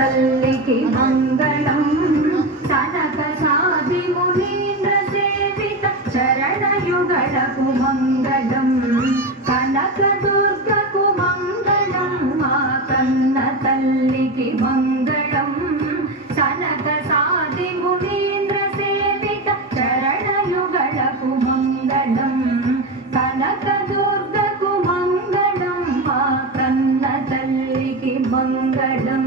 తల్లికి మంగళం సనక సాది మునీంద్ర సేవిత చరణయుగళకు మంగళం కనక దుర్గకు మంగళం మా కన్న తల్లికి మంగళం సనక సాది మునీంద్ర సేవిత చరణయుగళకు మంగళం కనక దుర్గకు మంగళం మా కన్న తల్లికి మంగళం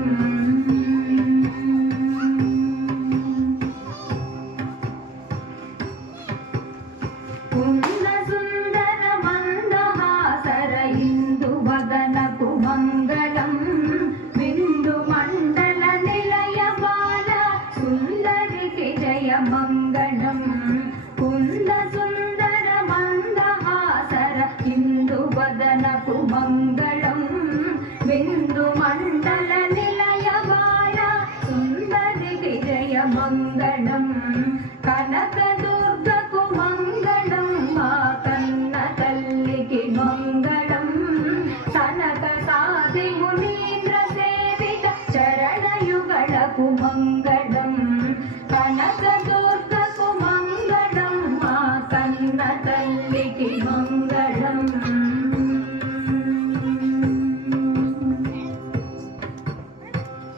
కుంద సుందర మందహాసర ఇందు వదనకు మంగళం బిందు మండల నిలయ బాల సుందరికి జయ మంగళం కుంద సుందర మందహాసర ఇందు వదనకు మంగళం బిందు మండల నిలయ బాల సుందరికి జయ మంగళం కనక దుర్గకు మంగళం మా కన్న తల్లికి మంగళం సనక సాది మునీంద్ర సేవిత చరణయుగళకు మంగళం కనక దుర్గకు మంగళం మా కన్న తల్లికి మంగళం